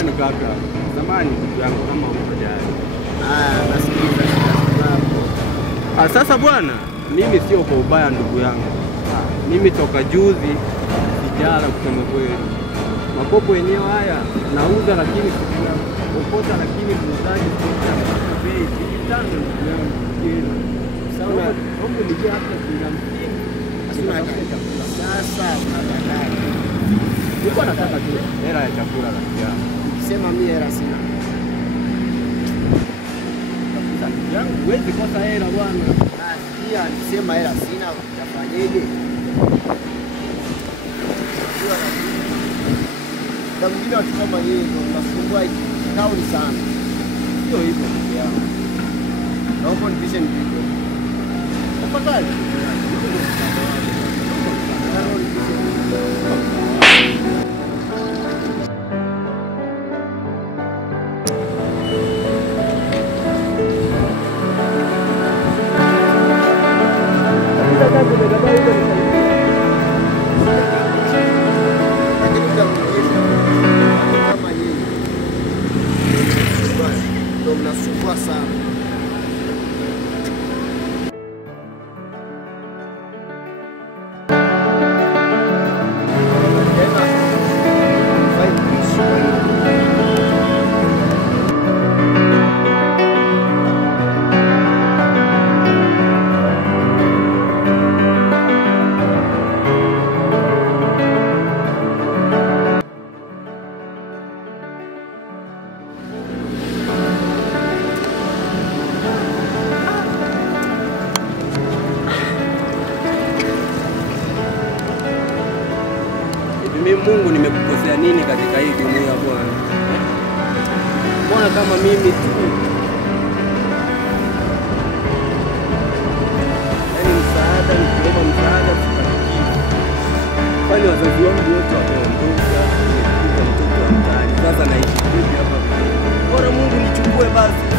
samahani kaka. Samahani ndugu yangu kama unajali. Nasikiliza sababu. Sasa bwana, mimi sio kwa ubaya ndugu yangu. Mimi toka juzi sijala kusema kweli. Makopo yenyewe haya nauza lakini sikuna kokota lakini muuzaji kwa bei tano ndugu yangu. Sawa, ombo nije hapa kuna mtini. Sasa unataka. Nilikuwa nataka tu hela ya chakula rafiki yangu. Ukisema mimi hela sina. Ndugu yangu huwezi kosa hela bwana. Pia nikisema hela sina utafanyaje? Na mwingine watu kama yeye ndio mnasumbua kauli sana. Sio hivyo ndugu yangu. Naomba nipishe nipige. Tafadhali. Ndio mnasumbua sana. Mimi Mungu nimekukosea nini katika hii dunia bwana? Mbona kama mimi tu? Yaani msaada, nikiomba msaada sipatikii. Kwani wazazi wangu wote wameondoka, nimekuja mtoto wa mtaani. Sasa naishi vipi hapa? Bora Mungu nichukue basi.